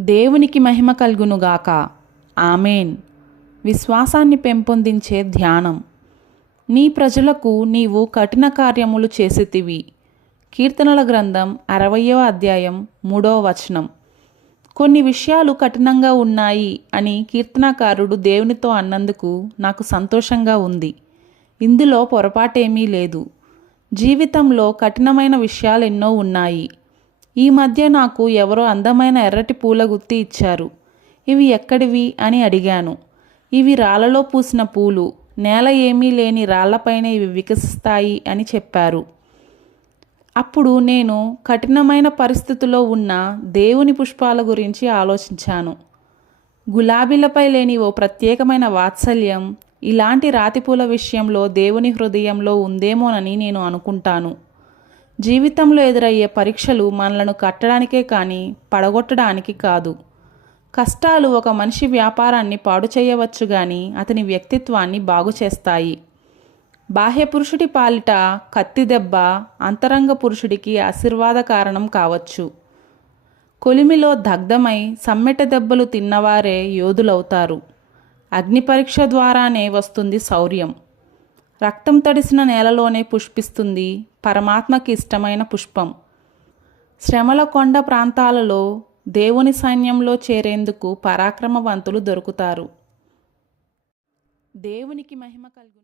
దేవునికి మహిమ కలుగునుగాక. ఆమెన్. విశ్వాసాన్ని పెంపొందించే ధ్యానం. నీ ప్రజలకు నీవు కఠిన కార్యములు చేసేతివి. కీర్తనల గ్రంథం అరవయవ అధ్యాయం మూడవ వచనం. కొన్ని విషయాలు కఠినంగా ఉన్నాయి అని కీర్తనాకారుడు దేవునితో అన్నందుకు నాకు సంతోషంగా ఉంది. ఇందులో పొరపాటేమీ లేదు. జీవితంలో కఠినమైన విషయాలు ఎన్నో ఉన్నాయి. ఈ మధ్య నాకు ఎవరో అందమైన ఎర్రటి పూల గుత్తి ఇచ్చారు. ఇవి ఎక్కడివి? అని అడిగాను. ఇవి రాళ్ళలో పూసిన పూలు. నేల ఏమీ లేని రాళ్ళపైన ఇవి వికసిస్తాయి అని చెప్పారు. అప్పుడు నేను కఠినమైన పరిస్థితిలో ఉన్న దేవుని పుష్పాల గురించి ఆలోచించాను. గులాబీలపై లేని ఓ ప్రత్యేకమైన వాత్సల్యం ఇలాంటి రాతిపూల విషయంలో దేవుని హృదయంలో ఉందేమోనని నేను అనుకుంటాను. జీవితంలో ఎదురయ్యే పరీక్షలు మనలను కట్టడానికే కానీ పడగొట్టడానికి కాదు. కష్టాలు ఒక మనిషి వ్యాపారాన్ని పాడు చేయవచ్చు కానీ అతని వ్యక్తిత్వాన్ని బాగు చేస్తాయి. బాహ్య పురుషుడి పాలిట కత్తి దెబ్బ అంతరంగ పురుషుడికి ఆశీర్వాద కారణం కావచ్చు. కొలిమిలో దగ్ధమై సమ్మెట దెబ్బలు తిన్నవారే యోధులవుతారు. అగ్ని పరీక్ష ద్వారానే వస్తుంది శౌర్యం. రక్తం తడిసిన నేలలోనే పుష్పిస్తుంది పరమాత్మకి ఇష్టమైన పుష్పం. శ్రమల కొండ ప్రాంతాలలో దేవుని సైన్యంలో చేరేందుకు పరాక్రమవంతులు దొరుకుతారు. దేవునికి మహిమ కలుగు